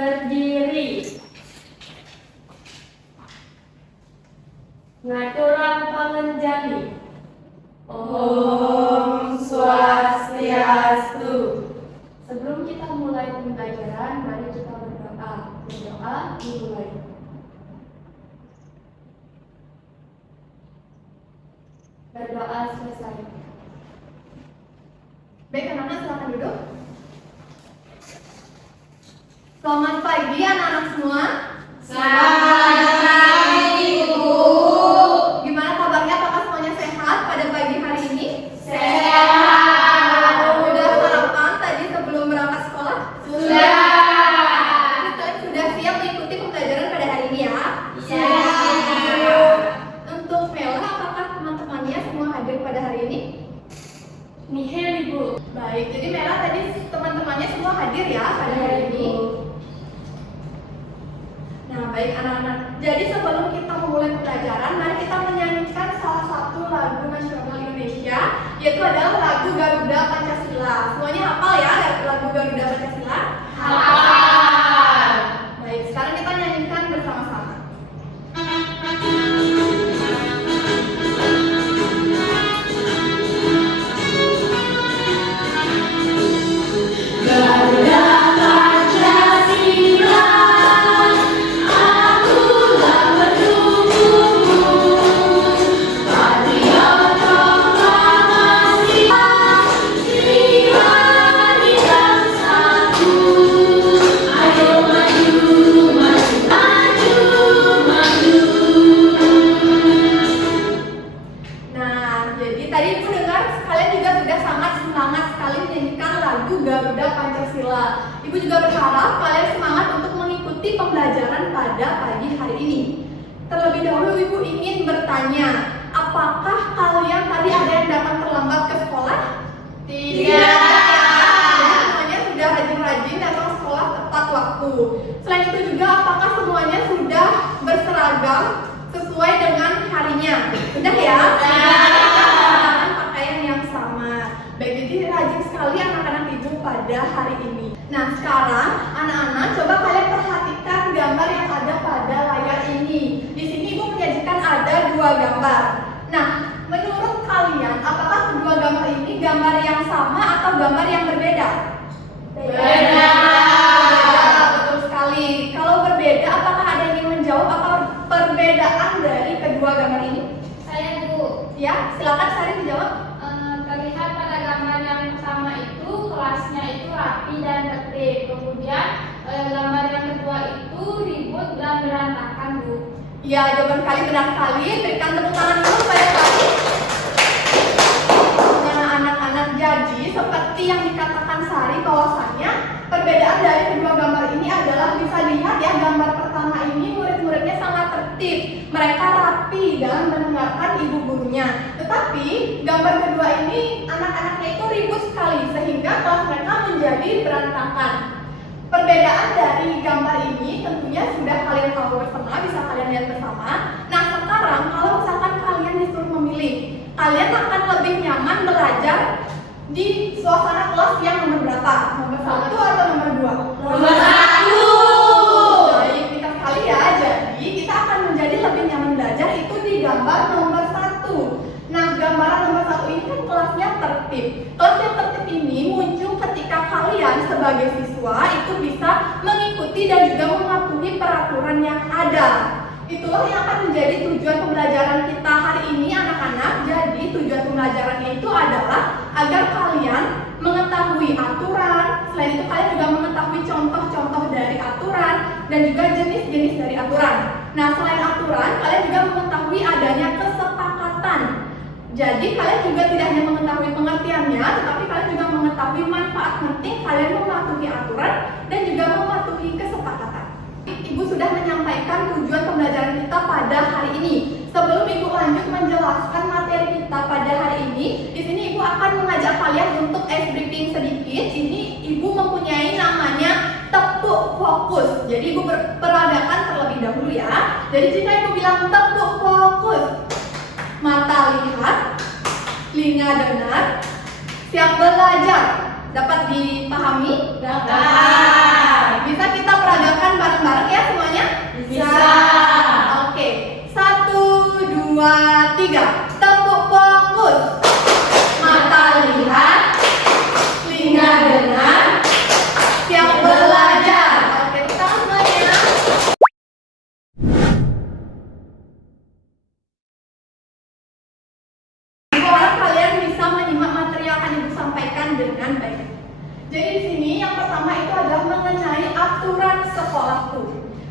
Berdiri. Ngaturan pangenjani. Om Swastiastu. Sebelum kita mulai pembelajaran, mari kita berdoa. Berdoa dimulai. Berdoa selesai. Baik anak-anak, silakan duduk. Selamat pagi anak-anak semua. Selamat pagi, Bu. Gimana kabarnya? Apakah semuanya sehat pada pagi hari ini? Sehat. Sudah sarapan tadi sebelum berangkat sekolah? Sudah. Kalian sudah siap mengikuti pembelajaran pada hari ini ya? Siap. Untuk Mela, apakah teman-temannya semua hadir pada hari ini? Nihil, Ibu. Baik, jadi Mela tadi teman-temannya semua hadir ya pada hari ini. Nah, baik anak-anak. Jadi sebelum kita memulai pembelajaran, mari kita menyanyikan salah satu lagu nasional Indonesia, yaitu adalah lagu Garuda Pancasila. Semuanya hafal ya lagu Garuda Pancasila? Hafal. Baik, sekarang kita nyanyikan bersama-sama. Garuda Pancasila, akulah pendukungmu, patriot proklamasi, pribadi bangsaku. Ayo maju, maju, maju, maju. Nah, jadi tadi Ibu dengar kalian juga sudah sangat semangat sekali menyanyikan lagu Garuda Pancasila. Ibu juga berharap kalian semangat untuk mengikuti pembelajaran pada pagi hari ini. Terlebih dahulu Ibu ingin bertanya, apakah kalian tadi ada yang datang terlambat ke sekolah? Tidak. Semuanya sudah rajin-rajin datang sekolah tepat waktu. Selain itu juga apakah semuanya sudah berseragam sesuai dengan harinya? Sudah ya? Menggunakan pakaian yang sama. Baik, jadi rajin sekali anak-anak Ibu pada hari ini. Nah, sekarang anak-anak coba kalian perhatikan gambar yang ada pada layar ini. Di sini Ibu menyajikan ada dua gambar. Nah, menurut kalian apakah kedua gambar ini gambar yang sama atau gambar yang berbeda? Berbeda. Betul sekali. Kalau berbeda, apakah ada yang ingin menjawab apa perbedaan dari kedua gambar ini? Saya Bu, Ya, silakan Sari dijawab. terlihat pada gambar yang sama itu kelasnya itu rapi dan tertib. Kemudian gambar yang kedua itu ribut dan berantakan Bu. Ya, jawaban kali benar sekali. Berikan tepuk tangan dulu pada kali. Nah, anak-anak, jadi seperti yang dikatakan Sari bahwasannya perbedaan dari kedua gambar ini adalah bisa dilihat ya, gambar pertama ini murid-muridnya sangat tertib. Mereka rapi dalam mendengarkan ibu gurunya. Tetapi gambar kedua ini anak-anaknya itu ribut sekali sehingga kelas mereka menjadi berantakan. Perbedaan dari gambar ini tentunya sudah kalian tahu bersama, bisa kalian lihat bersama. Nah, sekarang kalau misalkan kalian disuruh memilih, kalian akan lebih nyaman belajar di suasana kelas yang nomor berapa? Nomor 1 atau nomor 2? Nomor 1. Baik, pintar sekali ya. Jadi kita akan menjadi lebih nyaman belajar itu di gambar nomor 1. Nah, gambaran nomor 1 ini kan kelasnya tertib. Kelas yang tertib ini muncul ketika kalian sebagai siswa itu bisa mengikuti dan juga mematuhi peraturan yang ada. Itulah yang akan menjadi tujuan pembelajaran kita hari ini anak-anak. Jadi tujuan pembelajarannya itu adalah agar kalian mengetahui aturan. Selain itu kalian juga mengetahui contoh-contoh dari aturan dan juga jenis-jenis dari aturan. Nah, selain aturan, kalian juga mengetahui adanya kesepakatan. Jadi kalian juga tidak hanya mengetahui pengertiannya, tetapi kalian juga mengetahui manfaat penting kalian mematuhi aturan dan juga mematuhi kesepakatan. Ibu sudah menyampaikan tujuan pembelajaran kita pada hari ini. Sebelum Ibu lanjut menjelaskan materi kita pada hari ini, di sini Ibu akan mengajak kalian untuk ice breaking sedikit. Ini Ibu mempunyai namanya tepuk fokus. Jadi Ibu peragakan terlebih dahulu ya. Jadi jika Ibu bilang tepuk fokus, mata lihat, telinga dengar, siap belajar. Dapat dipahami? Dapat. Bisa kita peragakan bareng-bareng ya semuanya? Bisa. Oke, 1, 2, 3. Tepuk fokus. Mata lihat, telinga dengar, siap belajar. Oke, kita semuanya. Ibu harap kalian bisa menyimak materi yang akan Ibu sampaikan dengan baik. Jadi di sini yang pertama itu adalah mengenai aturan sekolahku.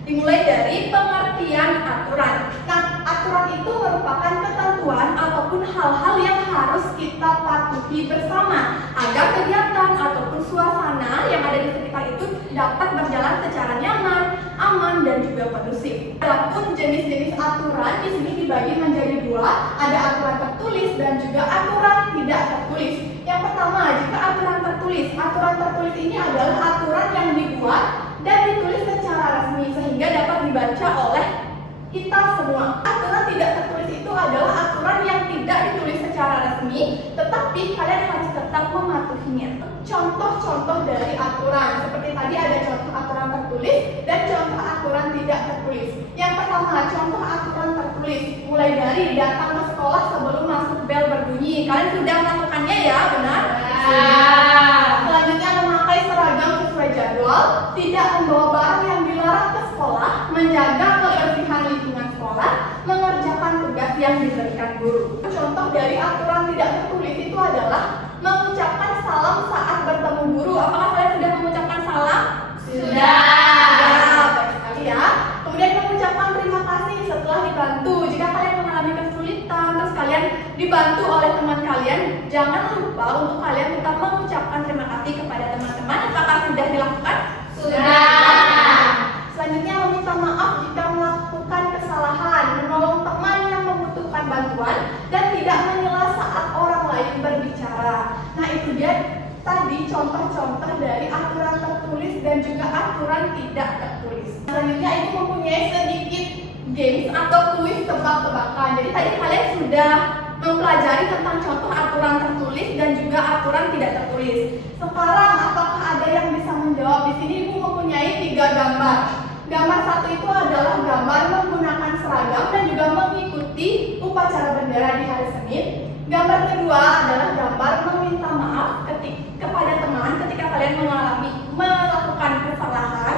Dimulai dari pengertian aturan. Nah, aturan itu merupakan ketentuan ataupun hal-hal yang harus kita patuhi bersama agar kegiatan ataupun suasana yang ada di sekitar itu dapat berjalan secara nyaman, aman, dan juga kondusif. Adapun jenis-jenis aturan di sini dibagi menjadi dua, ada aturan tertulis dan juga aturan tidak tertulis. Yang pertama, jika aturan tertulis ini adalah aturan yang dibuat dan ditulis secara resmi sehingga dapat dibaca oleh kita semua. Aturan tidak tertulis itu adalah aturan yang tidak ditulis secara resmi, tetapi kalian harus tetap mematuhinya. Contoh-contoh dari aturan, seperti tadi ada contoh aturan tertulis dan contoh aturan tidak tertulis. Yang pertama, contoh aturan tertulis, mulai dari datang ke sekolah sebelum masuk bel berbunyi. Kalian sudah melakukannya ya, benar? Selanjutnya, memakai seragam sesuai jadwal, tidak membawa barang yang dilarang ke sekolah, menjaga kebersihan lingkungan sekolah, mengerjakan tugas yang diberikan guru. Contoh dari aturan tidak tertulis itu adalah mengucapkan salam saat bertemu guru. Apakah kalian sudah mengucapkan salam? Sudah. Ya, baik sekali ya. Kemudian mengucapkan terima kasih setelah dibantu. Jika kalian mengalami kesulitan, terus kalian dibantu oleh teman kalian, jangan lupa untuk kalian tetap mengucapkan terima kasih kepada teman-teman. Apakah sudah dilakukan? Sudah. Selanjutnya, meminta maaf jika melakukan kesalahan, menolong teman yang membutuhkan bantuan, dan tidak menyela saat orang lain berbicara. Nah, itu dia tadi contoh-contoh dari aturan tertulis dan juga aturan tidak tertulis. Selanjutnya, Ibu mempunyai sedikit games atau kuis tebak-tebakan. Jadi tadi kalian sudah mempelajari tentang contoh aturan tertulis dan juga aturan tidak tertulis. Sekarang, apakah ada yang bisa menjawab? Di sini Ibu mempunyai 3 gambar. Gambar 1 itu adalah gambar menggunakan seragam dan juga mengikuti upacara bendera di hari Senin. Gambar kedua adalah gambar meminta maaf kepada teman ketika kalian melakukan kesalahan.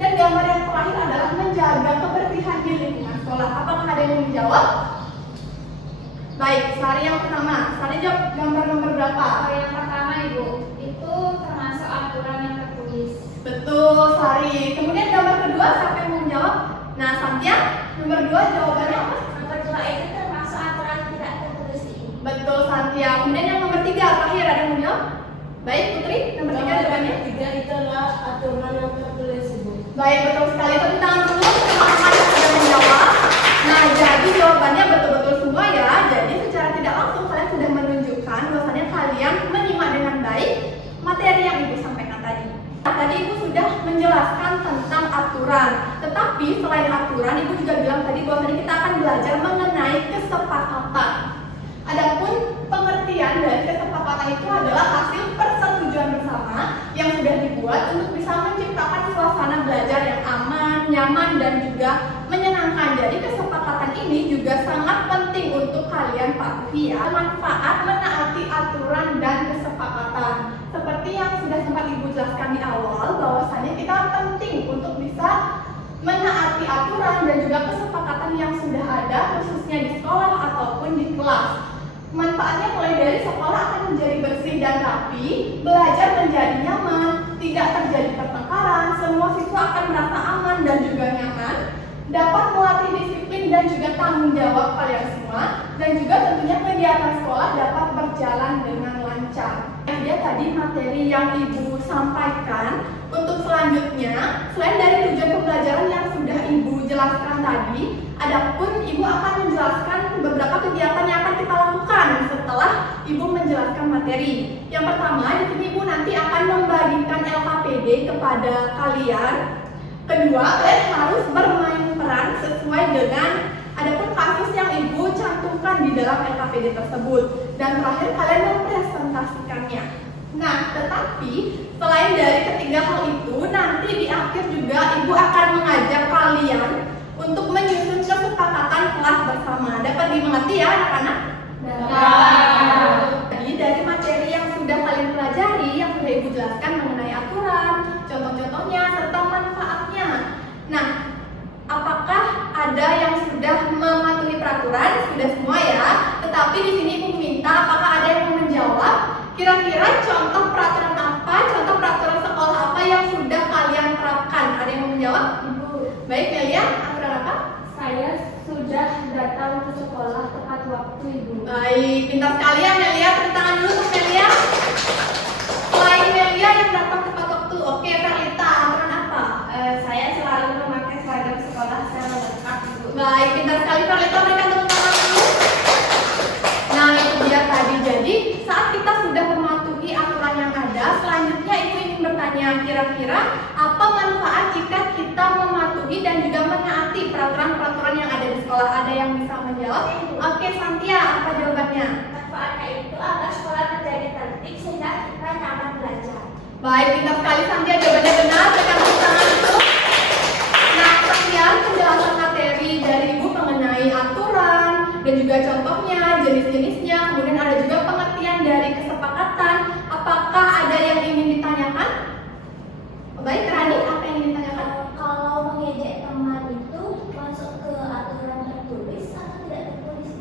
Dan gambar yang terakhir adalah menjaga kebersihan di lingkungan sekolah. Apakah ada yang mau menjawab? Baik, Sari yang pertama. Sari jawab gambar nomor berapa? Yang pertama Ibu, itu termasuk aturan yang tertulis. Betul, Sari. Kemudian gambar kedua, siapa yang mau menjawab? Nah, Santia, nomor 2 jawabannya apa? Nomor 2 itu termasuk aturan tidak tertulis ini. Betul, Santia. Kemudian yang nomor 3, terakhir ada yang mau menjawab? Baik, Putri, nomor 3 jawabannya? 3 itu adalah aturan yang tertulis, Ibu. Baik, betul sekali. Tepuk tangan dulu teman-teman yang sudah menjawab. Nah, jadi jawabannya betul-betul semua ya. Jadi secara tidak langsung kalian sudah menunjukkan bahwasanya kalian menyimak dengan baik materi yang Ibu sampaikan tadi. Nah, tadi Ibu sudah menjelaskan tentang aturan. Tetapi selain aturan, Ibu juga bilang tadi bahwasanya kita akan belajar mengenai kesepakatan. Adapun pengertian dari kesepakatan itu adalah hasil persetujuan bersama yang sudah dibuat untuk bisa menciptakan suasana belajar yang aman, nyaman, dan juga menyenangkan. Jadi kesepakatan ini juga sangat penting untuk kalian patuhi ya. Manfaat menaati aturan dan kesepakatan. Seperti yang sudah sempat Ibu jelaskan di awal, bahwasanya kita penting untuk bisa menaati aturan dan juga kesepakatan yang sudah ada, khususnya di sekolah ataupun di kelas. Manfaatnya mulai dari sekolah akan menjadi bersih dan rapi, belajar menjadi nyaman, tidak terjadi pertengkaran, semua siswa akan merasa aman dan juga nyaman, dapat melatih disiplin dan juga tanggung jawab kalian semua, dan juga tentunya kegiatan sekolah dapat berjalan dengan lancar. Dia tadi materi yang Ibu sampaikan. Untuk selanjutnya, selain dari tujuan pembelajaran yang sudah Ibu jelaskan tadi, adapun Ibu akan menjelaskan beberapa kegiatan yang akan kita lakukan setelah Ibu menjelaskan materi. Yang pertama, di sini Ibu nanti akan membagikan LKPD kepada kalian. Kedua, kalian harus bermain peran sesuai dengan adapun kasus yang Ibu cantumkan di dalam LKPD tersebut. Dan terakhir, kalian mempresentasikannya. Nah, tetapi selain dari ketiga hal itu, nanti di akhir juga Ibu akan mengajak kalian untuk menyusun kesepakatan kelas bersama. Dapat dimengerti ya anak-anak? Jadi dari materi yang sudah kalian pelajari, yang sudah Ibu jelaskan mengenai aturan, contoh-contohnya, serta manfaatnya. Nah, apakah ada yang sudah mematuhi peraturan? Sudah semua ya. Tetapi di sini Ibu minta apakah ada yang mau menjawab? Kira-kira contoh peraturan apa, contoh peraturan sekolah apa yang sudah kalian terapkan? Ada yang mau menjawab? Ibu, Baik, Melia, aturan apa? saya sudah datang ke sekolah tepat waktu, Ibu. Baik, pintar sekali ya Melia. Tepuk tangan dulu untuk Melia. Selain Melia yang datang tepat waktu, oke, Verlita, aturan apa? Saya selalu memakai seragam sekolah secara lengkap, Ibu. Baik, pintar sekali Verlita, berikan tepuk tangan dulu. Nah, itu dia tadi. Jadi, saat kita sudah mematuhi aturan yang ada, selanjutnya Ibu ingin bertanya, kira-kira apa manfaat jika kita mematuhi dan juga menaati peraturan-peraturan yang ada di sekolah? Ada yang bisa menjawab? Oke, Santia, apa jawabannya? Manfaatnya itu agar sekolah menjadi tertib sehingga kita nyaman belajar. Baik, pintar sekali Santia, jawabannya benar. Berikan tepuk tangan itu. Nah, sekian penjelasan materi dari Ibu mengenai aturan dan juga contohnya, jenis-jenisnya, kemudian ada juga pengertian dari kesepakatan. Apakah ada yang ingin ditanyakan? Baik, Rani, apa yang ingin ditanyakan? Kalau mengejek teman itu masuk ke aturan tertulis atau tidak tertulis?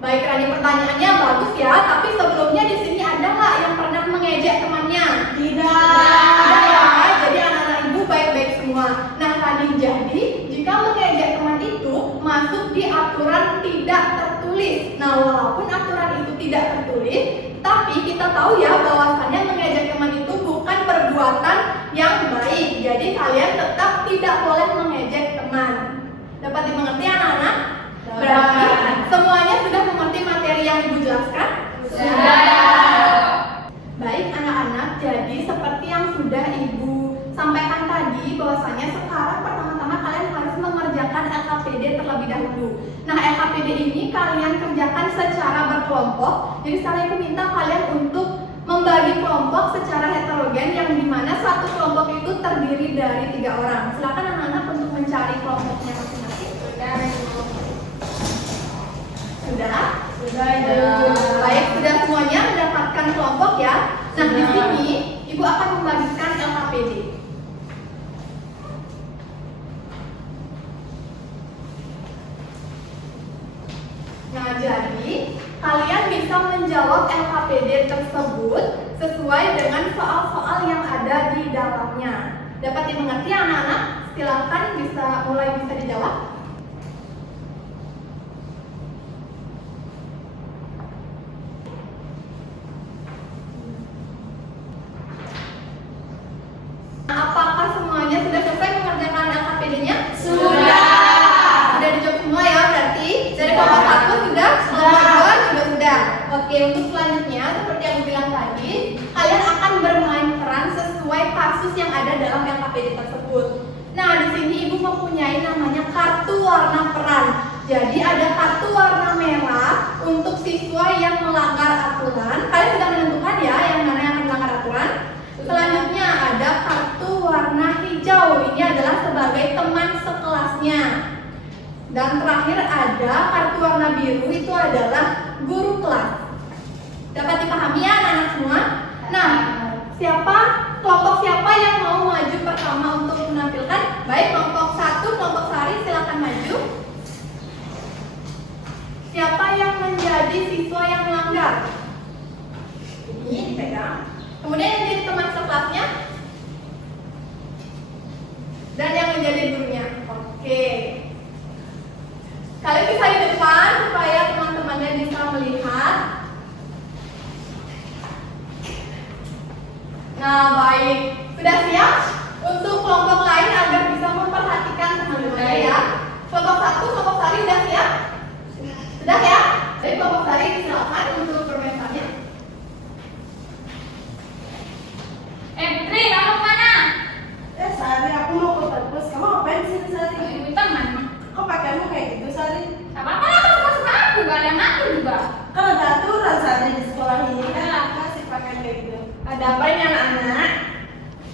Baik, Rani, pertanyaannya bagus ya, tapi sebelumnya di sini ada nggak yang pernah mengejek temannya? Tidak ya, jadi anak-anak Ibu baik-baik semua. Nah, Rani, jadi jika mengejek teman itu masuk di aturan tidak tertulis. Nah, walaupun aturan itu tidak tertulis, tapi kita tahu ya bahwasannya mengejek teman itu bukan perbuatan yang baik. Jadi kalian tetap tidak boleh mengejek teman. Dapat dimengerti anak-anak? Berarti semuanya sudah mengerti materi yang Ibu jelaskan? Baik anak-anak, jadi seperti yang sudah Ibu sampaikan tadi, bahwasanya sekarang pertama-tama kalian harus mengerjakan LKPD terlebih dahulu. Nah, LKPD ini kalian kerjakan secara berkelompok. Jadi sekarang Ibu minta kalian untuk membagi kelompok secara heterogen, yang dimana satu kelompok itu terdiri dari 3 orang. Silakan anak-anak untuk mencari kelompoknya masing-masing. Sudah? Baik, sudah semuanya mendapatkan kelompok ya. Nah, di sini Ibu akan membagikan LKPD. Nah, jadi kalian bisa menjawab LKPD tersebut sesuai dengan soal-soal yang ada di dalamnya. Dapat dimengerti anak-anak? Silakan bisa dijawab. Nah, apakah semuanya sudah selesai mengerjakan LKPD-nya? Sudah dijawab semua ya, berarti dari kelompok 1 sudah, kelompok 2 juga sudah. Oke, untuk selanjutnya seperti yang aku bilang tadi, kalian akan bermain peran sesuai kasus yang ada dalam LKPD tersebut. Nah, di sini Ibu mempunyai namanya kartu warna peran. Jadi ada kartu warna merah untuk siswa yang melanggar aturan. Kalian sudah menentukan ya yang mana yang akan melanggar aturan. Selanjutnya ada kartu warna hijau. Ini adalah sebagai teman sekelasnya. Dan terakhir ada kartu warna biru, itu adalah guru kelas. Dapat dipahami ya anak-anak semua? Nah, kelompok siapa yang mau maju pertama untuk menampilkan? Baik, kelompok 1, kelompok Sari, silakan maju. Siapa yang menjadi siswa yang melanggar? Ini dipegang. Kemudian yang jadi teman sekelasnya, dan yang menjadi gurunya. Oke. Kalian bisa di depan supaya teman-temannya bisa melihat. Nah, baik. Sudah siap untuk kelompok lain agar bisa memperhatikan teman-temannya ya. Kelompok 1, kelompok Sari sudah siap? Sudah ya? Jadi kelompok Sari silakan untuk permainannya. Putri, kamu kemana? Sari, aku mau ke perpus. Kamu ngapain di sini, Sari? Ibu teman. Kok pakaianmu kayak gitu, Sari? Gak apa-apa lah, kamu suka aku, gak ada yang ngatur juga. Kan ada aturan, Sari, di sekolah ini. Kan apa sih pakaian kayak gitu? Ada apa ini anak-anak?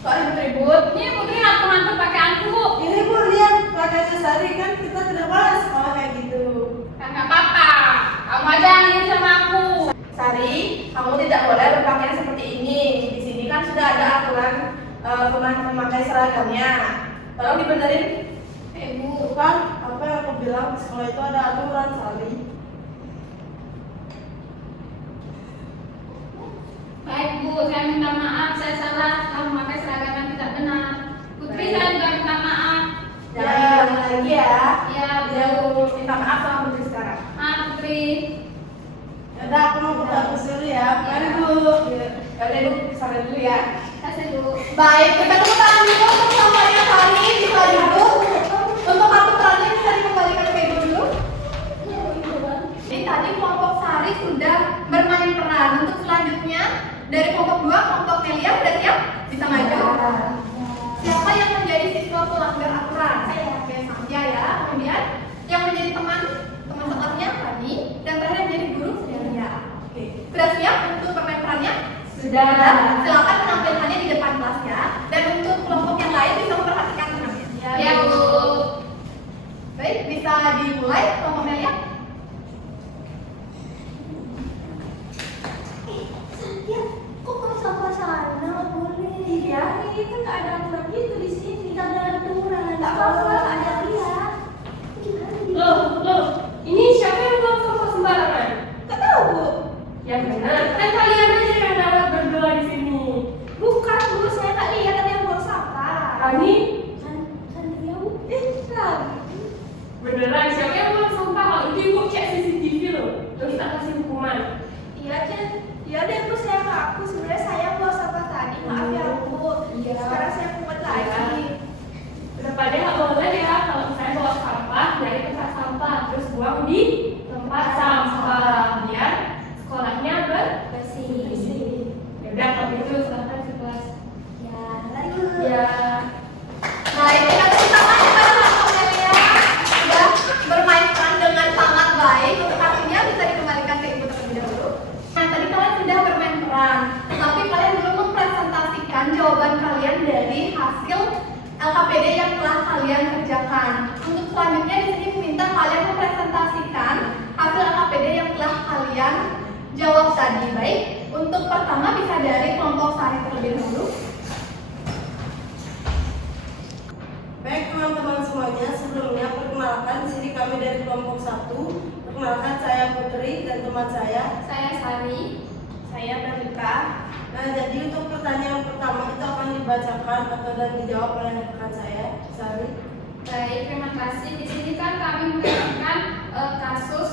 Kok ribut-ribut? Ini Putri aku ngantuk pakaianku. Ini Bu, lihat pakaiannya Sari kan kita tidak boleh sekolah kayak gitu. Kan nggak apa-apa. Kamu aja yang ini sama aku. Sari, kamu tidak boleh berpakaian seperti ini. Di sini kan sudah ada aturan memakai seragamnya. Tolong dibenerin. Bu, kan apa yang aku bilang di sekolah itu ada aturan Sari. Baik Bu, saya minta maaf. Saya salah. Kamu memakai seragam yang tidak benar. Putri, Baik. saya juga minta maaf. Jangan diulangi lagi ya. Ya, Dia Bu. minta maaf sama Putri sekarang. Maaf Putri. Yaudah, aku mau buka bus dulu ya. Mari Bu. Yaudah ibu, sampai dulu ya. Kasih dulu. Baik, kita tepuk tangan dulu untuk kelompoknya Sari. Bisa duduk. Untuk kartu perannya bisa dikembalikan ke ibu dulu. Jadi tadi kelompok Sari sudah bermain peran. Untuk selanjutnya dari kelompok 2, kelompok Melia sudah siap? Bisa maju? Siapa yang menjadi siswa pelanggar aturan? Oke, Samsia ya. Kemudian yang menjadi teman sekolahnya Fani, dan terakhir menjadi guru Melia. Oke, sudah siap untuk bermain perannya? Sudah. Silakan menampilkannya di depan kelas ya. Dan untuk kelompok yang lain bisa memperhatikan tenangnya. Ya Bu. Baik, bisa dimulai kelompok Melia. Satya, kok kamu sampai sana? Nggak boleh. Iya, ini kan nggak ada aturan gitu di sini. Nggak ada aturan. Nggak apa-apa, ada lihat. Gimana nih? Loh, ini siapa yang buang sampah sembarangan? Nggak tahu, Bu. Yang benar, kan kalian aja yang dapat berdua di sini. Bukan, Bu. Saya nggak lihat ada yang buang sampah. Ani, Satya, Bu. beneran siapa yang buang sampah? Kalau itu ibu cek CCTV loh, terus tak kasih hukuman. Iya, Jen. Iya deh, Bu. Saya ngaku. Sebenarnya saya buang sampah tadi. Maaf ya, Bu. Iya. Sekarang saya kuat lagi. Kedepannya nggak boleh ya kalau saya bawa sampah dari tempat sampah terus buang di tempat sampah biar sekolahnya Bersih. ya udah kalau gitu silahkan ke kelas. Ya, lanjut. Ya. Baik, kita tepuk tangan kepada kelompok Melia. Sudah bermain peran dengan sangat baik. Untuk kartunya bisa dikembalikan ke ibu terlebih dahulu. Nah, tadi kalian sudah bermain peran, tapi kalian belum mempresentasikan jawaban kalian dari hasil LKPD yang telah kalian kerjakan. Untuk selanjutnya di sini meminta kalian mempresentasikan hasil LKPD yang telah kalian jawab tadi. Baik, untuk pertama bisa dari kelompok Sari terlebih dahulu. Baik teman-teman semuanya, sebelumnya perkenalkan di sini kami dari kelompok 1. Perkenalkan saya Putri dan teman saya. Saya Sari. Saya Berlita. Nah, jadi untuk pertanyaan pertama itu akan dibacakan atau dan dijawab oleh rekan saya, Sari. Baik, terima kasih. Di sini kan kami menemukan kasus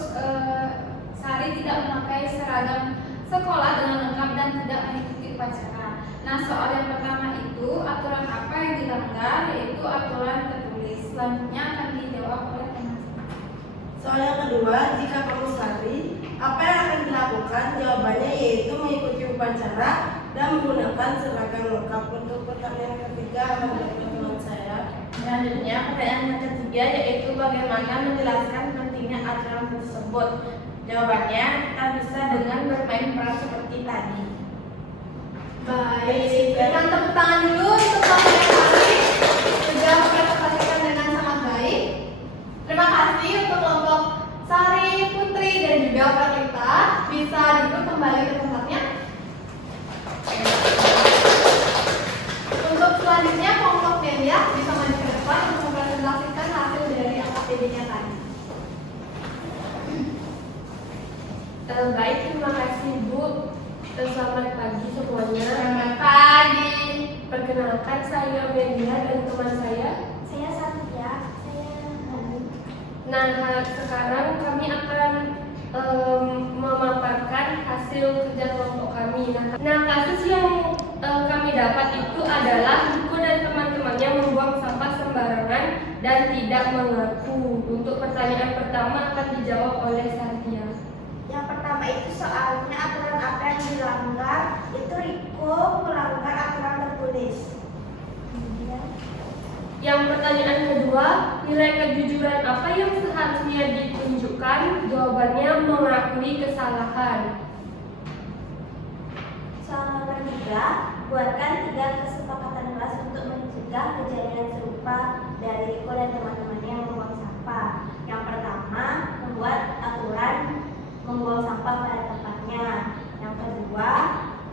Sari tidak memakai seragam sekolah dengan lengkap dan tidak mengikuti upacara. Nah, soal yang pertama itu aturan apa yang dilanggar, yaitu aturan tertulis. Selanjutnya akan dijawab oleh teman-teman. Soal yang kedua, jika kamu Sari, apa yang akan dilakukan? Jawabannya yaitu mengikuti upacara dan menggunakan seragam lengkap. Untuk pertanyaan ketiga akan dari teman saya. Selanjutnya pertanyaan yang ketiga yaitu bagaimana menjelaskan pentingnya aturan tersebut. Jawabannya kita bisa dengan bermain peran seperti tadi. Baik, berikan tepuk tangan dulu untuk kelompok Sari sudah mempresentasikan dengan sangat baik. Terima kasih untuk kelompok Sari, Putri dan juga Berlita. Bisa duduk kembali ke tempatnya. Untuk selanjutnya kelompok Melia bisa maju ke depan untuk mempresentasikan hasil dari LKPD-nya tadi. Baik, terima kasih Bu. Selamat pagi semuanya. Selamat pagi. Perkenalkan saya Melia dan teman saya. Saya Satya. Saya Hani. Nah, sekarang kami akan memaparkan hasil kerja kelompok kami. Nah, kasus yang kami dapat itu adalah buku dan teman-temannya membuang sampah sembarangan dan tidak mengaku. Untuk pertanyaan pertama akan dijawab oleh Satya. Yang pertama itu soalnya aturan apa yang dilanggar, itu Riko melanggar aturan tertulis. Kemudian Yang pertanyaan kedua, nilai kejujuran apa yang seharusnya ditunjukkan? Jawabannya mengakui kesalahan. soal nomor ketiga, buatkan 3 kesepakatan kelas untuk mencegah kejadian serupa dari Riko dan teman-temannya membuang sampah. Yang pertama, membuat aturan membuang sampah pada tempatnya. Yang kedua,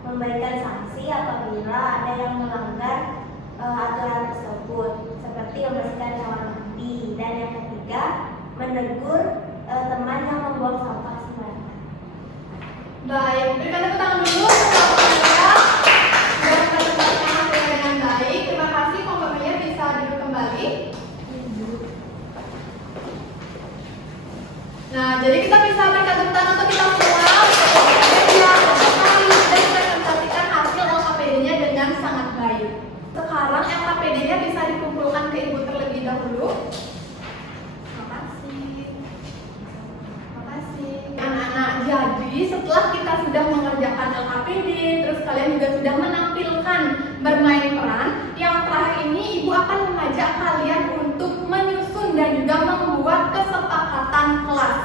memberikan sanksi apabila ada yang melanggar aturan tersebut, seperti membersihkan kamar mandi. Dan yang ketiga, menegur teman yang membuang sampah sembarangan. Baik, berikan tepuk tangan dulu untuk saya. Sudah presentasikan hasilnya dengan baik. Terima kasih, kelompoknya bisa duduk kembali. Nah, jadi kita bisa berikan tepuk tangan untuk kita semua. Sudah presentasikan hasil LKPD-nya dengan sangat baik. Sekarang LKPD-nya bisa dikumpulkan ke ibu terlebih dahulu. Anak-anak, jadi setelah kita sudah mengerjakan LKPD, terus kalian juga sudah menampilkan bermain peran, yang terakhir ini ibu akan mengajak kalian untuk menyusun dan juga membuat kesepakatan kelas.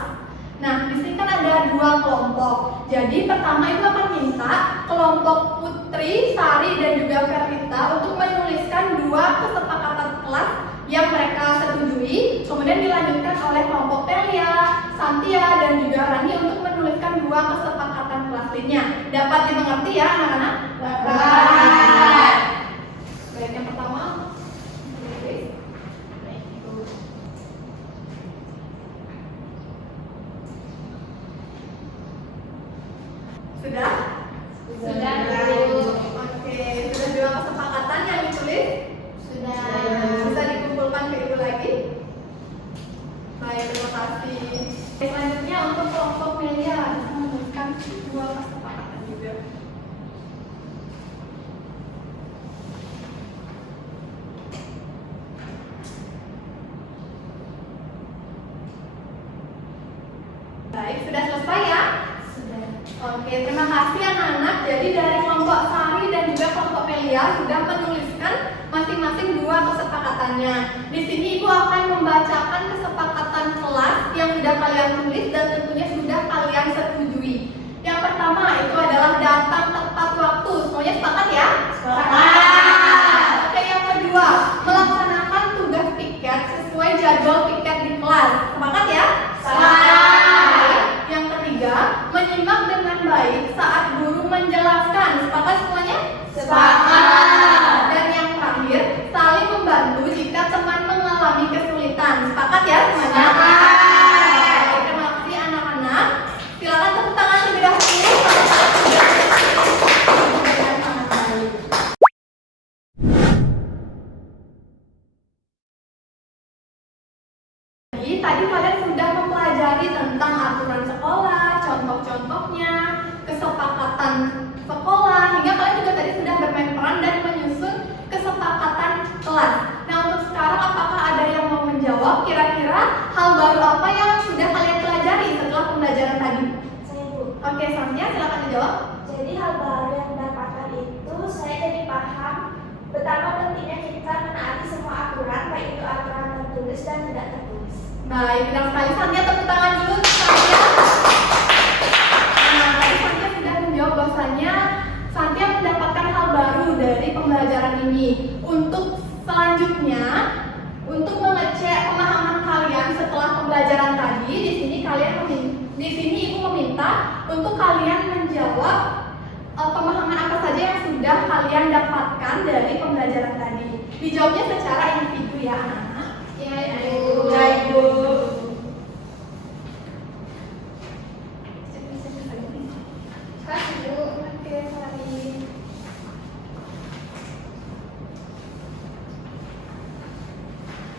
Nah, di sini kan ada 2 kelompok. Jadi pertama ibu akan minta kelompok Putri, Sari dan juga Verita untuk menuliskan 2 kesepakatan kelas yang mereka setujui, kemudian dilanjutkan oleh kelompok Telia, Santia dan juga Rani untuk menuliskan 2 kesepakatan kelas lainnya. Dapat dimengerti ya anak-anak? Dapat. Baik, yang pertama. Sudah? Sudah, Bu. Oke, sudah 2 kesepakatan yang ditulis? Sudah. Bisa dikumpulkan ke ibu lagi? Baik, terima kasih. Selanjutnya untuk kelompok Melia bisa menuliskan 2 kesepakatan juga. Baik, sudah selesai ya? Sudah. Oke, terima kasih anak-anak. Jadi dari kelompok Sari dan juga kelompok Melia sudah menuliskan masing-masing 2 kesepakatannya. Di sini ibu akan membacakan kesepakatan kelas yang sudah kalian tulis dan tentunya sudah kalian setujui. Yang pertama itu adalah datang tepat waktu. Semuanya sepakat ya? Sepakat. Oke, yang kedua, melaksanakan tugas piket sesuai jadwal piket di kelas. Sepakat ya? Sepakat. Yang ketiga, menyimak dengan baik saat guru menjelaskan. Sepakat semuanya? Sepakat. Dan yang terakhir, saling membantu jika teman mengalami kesulitan. Sepakat ya semuanya? Sepakat. Terima kasih anak-anak. Silakan tepuk tangan terlebih dahulu. Dengan sangat baik. Jadi tadi kalian sudah mempelajari tentang aturan sekolah, contoh-contohnya, kesepakatan sekolah, hingga kalian juga tadi sudah bermain peran dan menyusun kesepakatan kelas. Nah, untuk sekarang apakah ada yang mau menjawab kira-kira hal baru apa yang sudah kalian pelajari setelah pembelajaran tadi? Saya Bu. Oke, Santia silakan dijawab. Jadi hal baru yang didapatkan itu saya jadi paham betapa pentingnya kita menaati semua aturan, baik itu aturan tertulis dan tidak tertulis. Baik, benar sekali. Santia tepuk tangan dulu untuk Santia. Nah, tadi Santia sudah menjawab bahwasannya Santia mendapatkan hal baru dari pembelajaran ini. Untuk selanjutnya, untuk mengecek pemahaman kalian setelah pembelajaran tadi, di sini Ibu meminta untuk kalian menjawab pemahaman apa saja yang sudah kalian dapatkan dari pembelajaran tadi. Dijawabnya secara individu ya anak-anak. Ya, Ibu. Ya, Ibu. Kak, Ibu. Oke, Sari.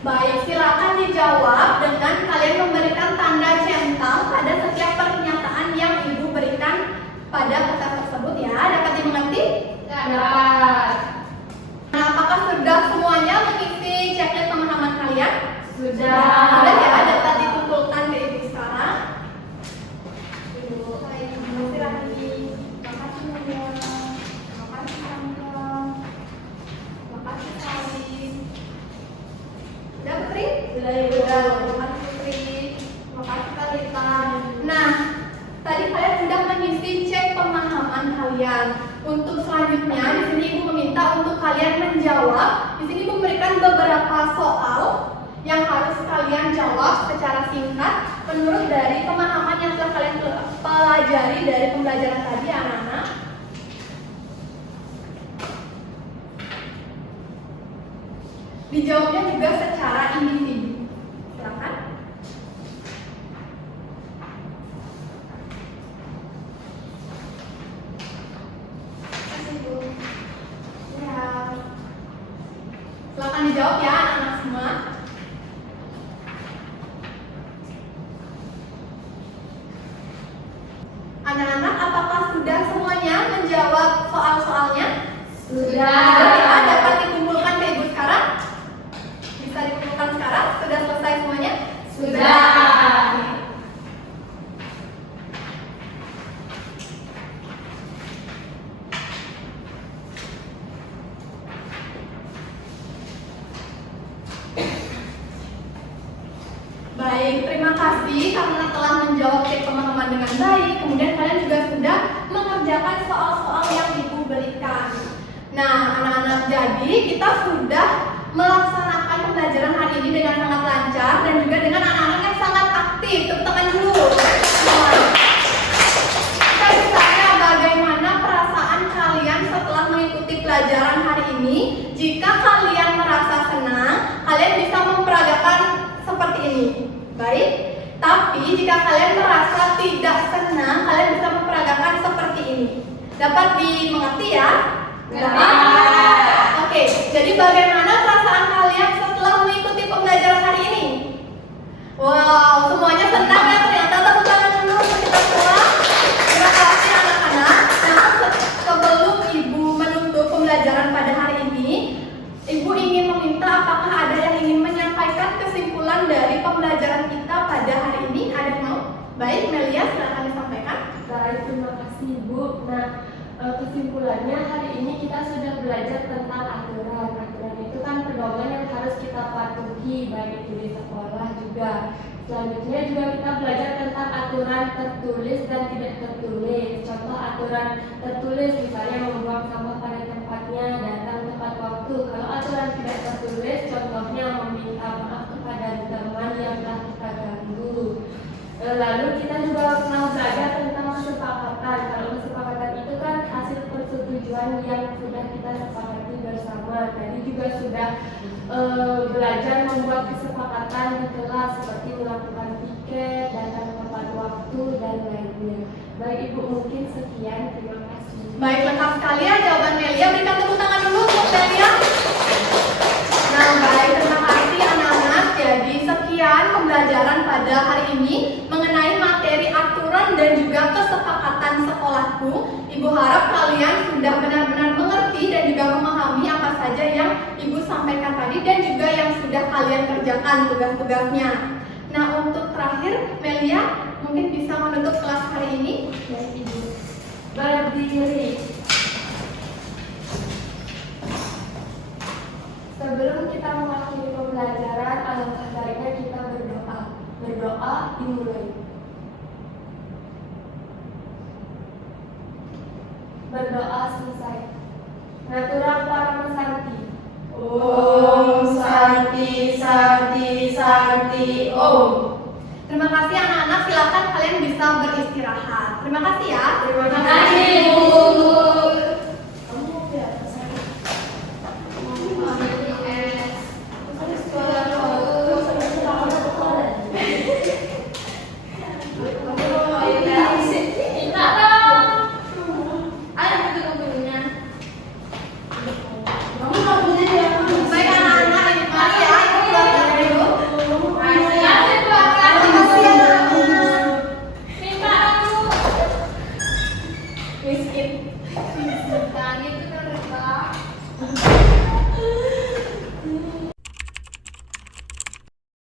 Baik, silakan dijawab dengan kalian memberikan tanda centang pada setiap pernyataan yang Ibu berikan pada kertas tersebut ya. Dapat dimengerti? Dapat. Nah, apakah sudah semuanya mengisi checklist pemahaman kalian? Sudah. Sudah ya, dapat dikumpulkan ke Ibu sekarang. Ibu. Baik, terima kasih Rani. Terima kasih Mulia. Terima kasih Sandra. Terima kasih Sari. Sudah Putri? Sudah, Ibu. kalian. Untuk selanjutnya, di sini Ibu meminta untuk kalian menjawab. Di sini Ibu memberikan beberapa soal yang harus kalian jawab secara singkat menurut dari pemahaman yang telah kalian pelajari dari pembelajaran tadi, anak-anak. Dijawabnya juga secara individu. Silakan. Ya. Silakan dijawab ya anak-anak semua. Anak-anak, apakah sudah semuanya menjawab soal-soalnya? Sudah. Dapat dikumpulkan ke Ibu sekarang? Bisa dikumpulkan sekarang? Sudah selesai semuanya? Sudah. Baik, terima kasih karena telah menjawab cek teman-teman dengan baik. Kemudian kalian juga sudah mengerjakan soal-soal yang Ibu berikan. Nah, anak-anak, jadi kita sudah melaksanakan pembelajaran hari ini dengan sangat lancar dan juga dengan anak-anak yang sangat aktif. Tepuk tangan dulu. Kita bicara bagaimana perasaan kalian setelah mengikuti pelajaran hari ini. Jika kalian merasa senang, kalian bisa memperagakan seperti ini. Baik, tapi jika kalian merasa tidak senang, kalian bisa memperagakan seperti ini. Dapat dimengerti ya? Dapat. Oke, jadi bagaimana perasaan kalian setelah mengikuti pembelajaran hari ini? Wow, semuanya senang ya ternyata. Tepuk tangan dulu untuk kita semua. Terima kasih anak-anak. Nah, sebelum Ibu menutup pembelajaran pada hari ini, Ibu ingin meminta apakah ada yang ingin menyampaikan kesimpulan dari pembelajaran kita pada hari ini? Ada yang mau? Baik, Melia, silakan disampaikan. Baik, terima kasih Bu. Nah, kesimpulannya hari ini kita sudah belajar tentang aturan. Aturan itu kan pedoman yang harus kita patuhi baik itu di sekolah juga. Selanjutnya juga kita belajar tentang aturan tertulis dan tidak tertulis. Contoh aturan tertulis misalnya membuang sampah pada tempatnya, datang tepat waktu. Kalau aturan tidak tertulis, contohnya meminta maaf kepada teman yang telah kita ganggu. Lalu kita juga pernah belajar tentang kesepakatan. Kalau kesepakatan itu kan hasil persetujuan yang sudah kita sepakati bersama. Tadi juga sudah belajar membuat kesepakatan di kelas seperti melakukan tiket, datang tepat waktu dan lainnya. Baik Ibu, mungkin sekian. Terima kasih. Baik, lengkap sekali ya jawaban Melia. Berikan tepuk tangan dulu untuk Melia. Nah, baik, terima kasih anak-anak. Jadi sekian pembelajaran pada hari ini mengenai materi aturan dan juga kesepakatan sekolahku. Ibu harap kalian sudah benar-benar mengerti dan juga memahami apa saja yang Ibu sampaikan tadi dan juga yang sudah kalian kerjakan tugas-tugasnya. Nah, untuk terakhir, Melia mungkin bisa menutup kelas hari ini. Baik Ibu. Berdiri. Sebelum kita mengakhiri pembelajaran, alangkah baiknya kita berdoa. Berdoa dimulai. Berdoa selesai. Naturang Parama Santi. Om Santi Santi Santi Om. Terima kasih anak-anak, silakan kalian bisa beristirahat. Terima kasih ya. Terima kasih, Bu.